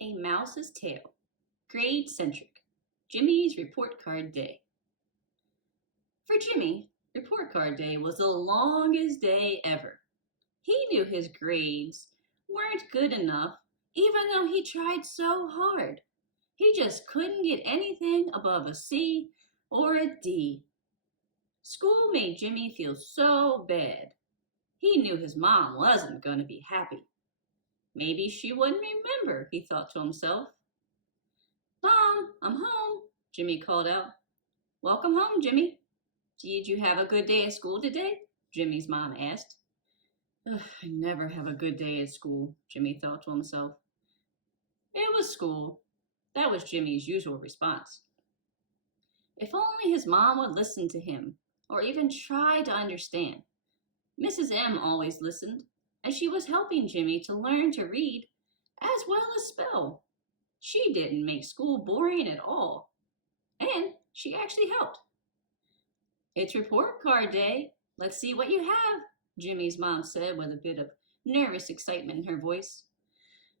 A Mouse's Tale, Grade-Centric, Jimmy's Report Card Day. For Jimmy, report card day was the longest day ever. He knew his grades weren't good enough, even though he tried so hard. He just couldn't get anything above a C or a D. School made Jimmy feel so bad. He knew his mom wasn't going to be happy. Maybe she wouldn't remember, he thought to himself. "Mom, I'm home," Jimmy called out. "Welcome home, Jimmy. Did you have a good day at school today?" Jimmy's mom asked. "I never have a good day at school," Jimmy thought to himself. It was school. That was Jimmy's usual response. If only his mom would listen to him, or even try to understand. Mrs. M always listened, as she was helping Jimmy to learn to read as well as spell. She didn't make school boring at all, and she actually helped. "It's report card day. Let's see what you have," Jimmy's mom said with a bit of nervous excitement in her voice.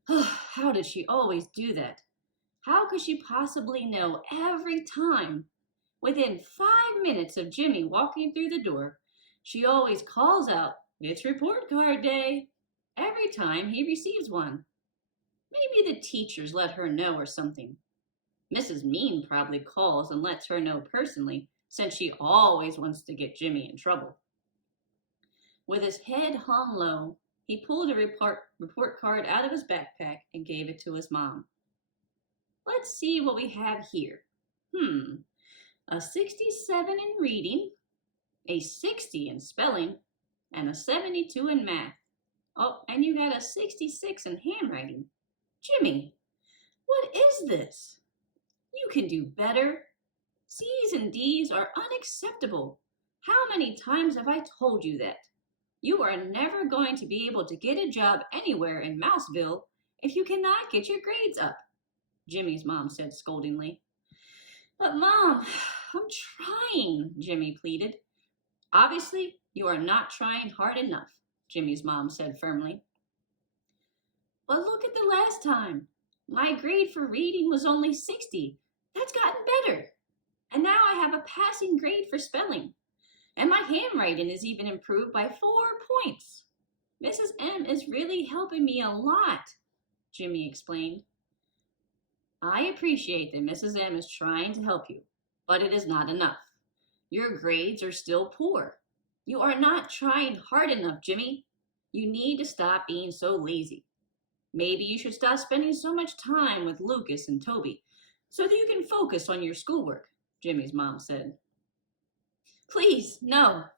How did she always do that? How could she possibly know every time? Within 5 minutes of Jimmy walking through the door, she always calls out, "It's report card day," every time he receives one. Maybe the teachers let her know or something. Mrs. Mean probably calls and lets her know personally, since she always wants to get Jimmy in trouble. With his head hung low, he pulled a report card out of his backpack and gave it to his mom. "Let's see what we have here. A 67 in reading, a 60 in spelling, and a 72 in math. Oh, and you got a 66 in handwriting. Jimmy, what is this? You can do better. C's and D's are unacceptable. How many times have I told you that? You are never going to be able to get a job anywhere in Mouseville if you cannot get your grades up," Jimmy's mom said scoldingly. "But Mom, I'm trying," Jimmy pleaded. "Obviously, you are not trying hard enough," Jimmy's mom said firmly. "But look at the last time. My grade for reading was only 60. That's gotten better. And now I have a passing grade for spelling. And my handwriting is even improved by 4 points. Mrs. M is really helping me a lot," Jimmy explained. "I appreciate that Mrs. M is trying to help you, but it is not enough. Your grades are still poor. You are not trying hard enough, Jimmy. You need to stop being so lazy. Maybe you should stop spending so much time with Lucas and Toby so that you can focus on your schoolwork," Jimmy's mom said. "Please, no.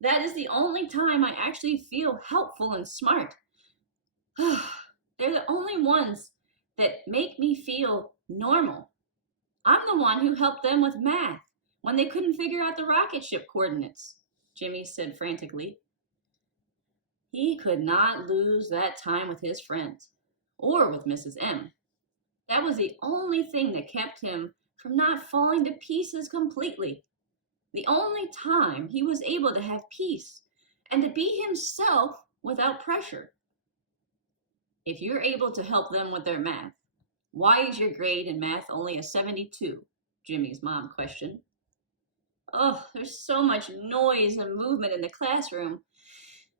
That is the only time I actually feel helpful and smart. They're the only ones that make me feel normal. I'm the one who helped them with math when they couldn't figure out the rocket ship coordinates," Jimmy said frantically. He could not lose that time with his friends or with Mrs. M. That was the only thing that kept him from not falling to pieces completely. The only time he was able to have peace and to be himself without pressure. "If you're able to help them with their math, why is your grade in math only a 72? Jimmy's mom questioned. There's so much noise and movement in the classroom.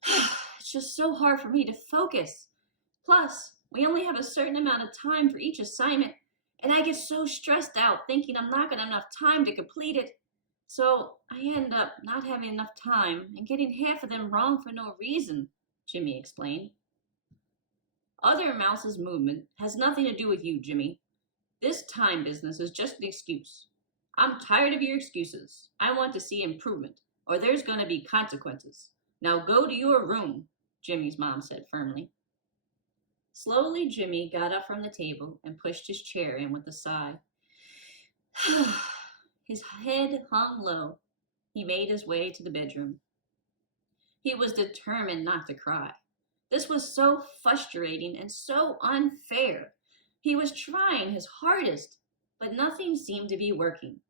It's just so hard for me to focus. Plus, we only have a certain amount of time for each assignment, and I get so stressed out thinking I'm not going to have enough time to complete it. So I end up not having enough time and getting half of them wrong for no reason," Jimmy explained. "Other Mouse's movement has nothing to do with you, Jimmy. This time business is just an excuse. I'm tired of your excuses. I want to see improvement, or there's going to be consequences. Now go to your room," Jimmy's mom said firmly. Slowly, Jimmy got up from the table and pushed his chair in with a sigh. His head hung low. He made his way to the bedroom. He was determined not to cry. This was so frustrating and so unfair. He was trying his hardest, but nothing seemed to be working.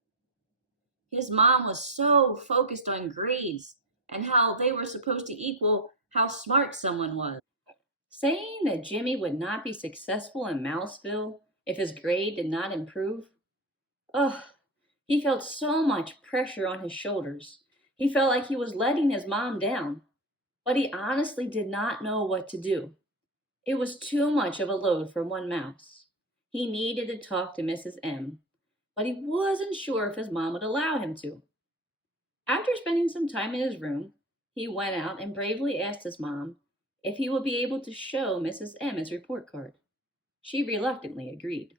His mom was so focused on grades and how they were supposed to equal how smart someone was. Saying that Jimmy would not be successful in Mouseville if his grade did not improve. Ugh, he felt so much pressure on his shoulders. He felt like he was letting his mom down, but he honestly did not know what to do. It was too much of a load for one mouse. He needed to talk to Mrs. M, but he wasn't sure if his mom would allow him to. After spending some time in his room, he went out and bravely asked his mom if he would be able to show Mrs. M his report card. She reluctantly agreed.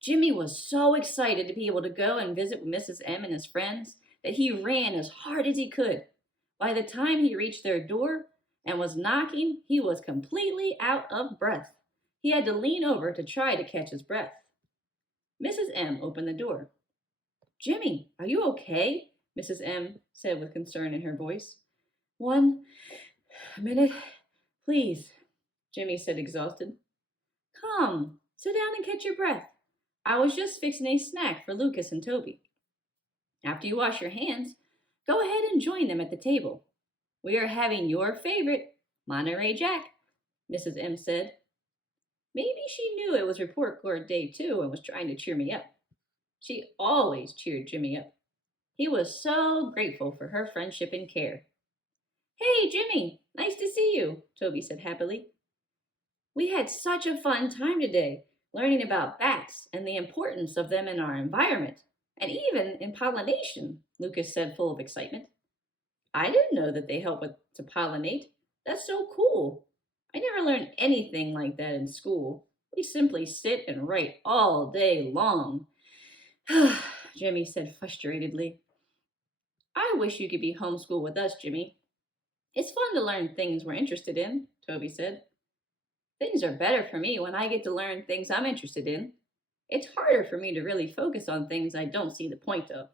Jimmy was so excited to be able to go and visit with Mrs. M and his friends that he ran as hard as he could. By the time he reached their door and was knocking, he was completely out of breath. He had to lean over to try to catch his breath. Mrs. M opened the door. "Jimmy, are you okay?" Mrs. M said with concern in her voice. "One minute, please," Jimmy said, exhausted. "Come, sit down and catch your breath. I was just fixing a snack for Lucas and Toby. After you wash your hands, go ahead and join them at the table. We are having your favorite, Monterey Jack," Mrs. M said. Maybe she knew it was report card day too and was trying to cheer me up. She always cheered Jimmy up. He was so grateful for her friendship and care. "Hey, Jimmy, nice to see you," Toby said happily. "We had such a fun time today, learning about bats and the importance of them in our environment, and even in pollination," Lucas said, full of excitement. "I didn't know that they help to pollinate. That's so cool. I never learned anything like that in school. We simply sit and write all day long," Jimmy said frustratedly. "I wish you could be homeschooled with us, Jimmy. It's fun to learn things we're interested in," Toby said. "Things are better for me when I get to learn things I'm interested in. It's harder for me to really focus on things I don't see the point of.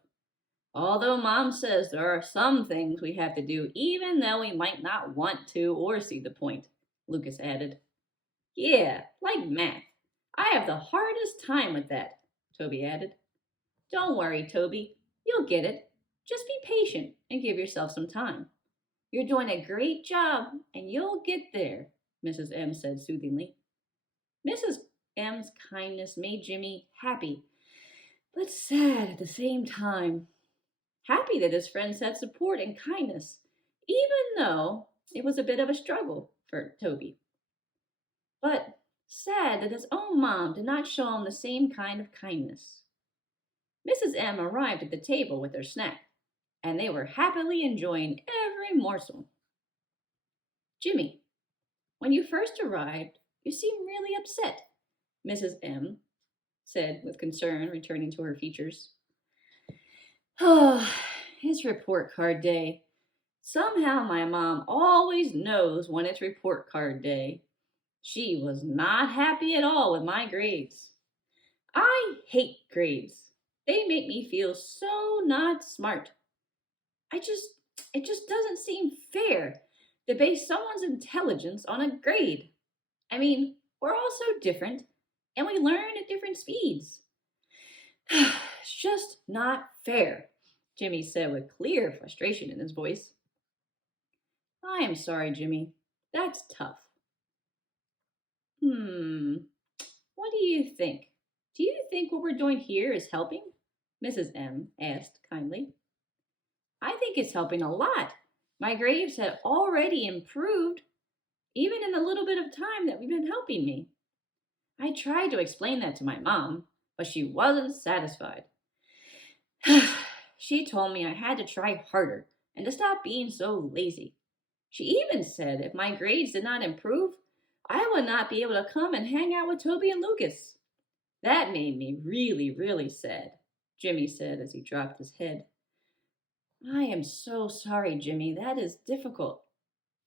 Although Mom says there are some things we have to do even though we might not want to or see the point," Lucas added. "Yeah, like math. I have the hardest time with that," Toby added. "Don't worry, Toby. You'll get it. Just be patient and give yourself some time. You're doing a great job and you'll get there," Mrs. M said soothingly. Mrs. M's kindness made Jimmy happy, but sad at the same time. Happy that his friends had support and kindness, even though it was a bit of a struggle for Toby. But sad that his own mom did not show him the same kind of kindness. Mrs. M arrived at the table with their snack, and they were happily enjoying every morsel. "Jimmy, when you first arrived, you seemed really upset," Mrs. M said with concern returning to her features. "Oh, it's report card day. Somehow my mom always knows when it's report card day. She was not happy at all with my grades. I hate grades. They make me feel so not smart. It just doesn't seem fair to base someone's intelligence on a grade. I mean, we're all so different, and we learn at different speeds. It's just not fair," Jimmy said with clear frustration in his voice. "I am sorry, Jimmy. That's tough. What do you think? Do you think what we're doing here is helping?" Mrs. M asked kindly. "I think it's helping a lot. My grades have already improved, even in the little bit of time that we've been helping me. I tried to explain that to my mom, but she wasn't satisfied. She told me I had to try harder and to stop being so lazy. She even said if my grades did not improve, I would not be able to come and hang out with Toby and Lucas. That made me really, really sad," Jimmy said as he dropped his head. "I am so sorry, Jimmy. That is difficult.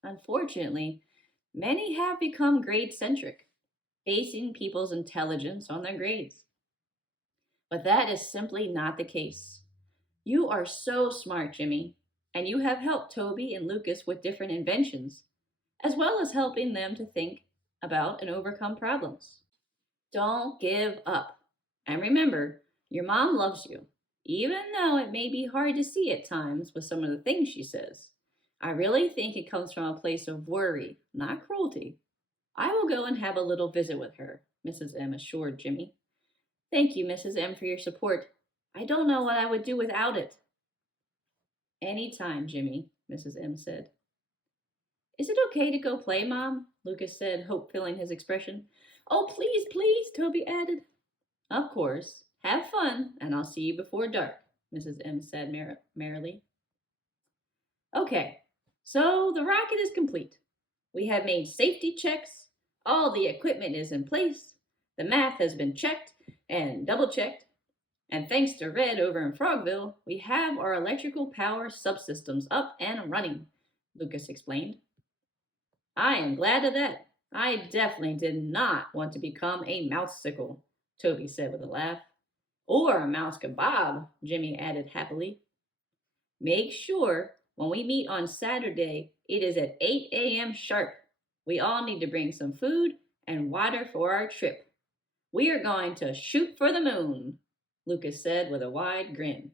Unfortunately, many have become grade-centric, basing people's intelligence on their grades. But that is simply not the case. You are so smart, Jimmy, and you have helped Toby and Lucas with different inventions, as well as helping them to think about and overcome problems. Don't give up. And remember, your mom loves you, even though it may be hard to see at times with some of the things she says. I really think it comes from a place of worry, not cruelty. I will go and have a little visit with her, Mrs. M assured Jimmy. Thank you, Mrs. M, for your support. I don't know what I would do without it. Any time, Jimmy, Mrs. M said. Is it okay to go play, Mom? Lucas said, hope filling his expression. Oh, please, please, Toby added. Of course. Have fun, and I'll see you before dark, Mrs. M said merrily. Okay, so the rocket is complete. We have made safety checks. All the equipment is in place. The math has been checked and double checked. And thanks to Red over in Frogville, we have our electrical power subsystems up and running, Lucas explained. I am glad of that. I definitely did not want to become a mousesicle, Toby said with a laugh. Or a mouse kebab, Jimmy added happily. Make sure when we meet on Saturday, it is at 8 a.m. sharp. We all need to bring some food and water for our trip. We are going to shoot for the moon, Lucas said with a wide grin.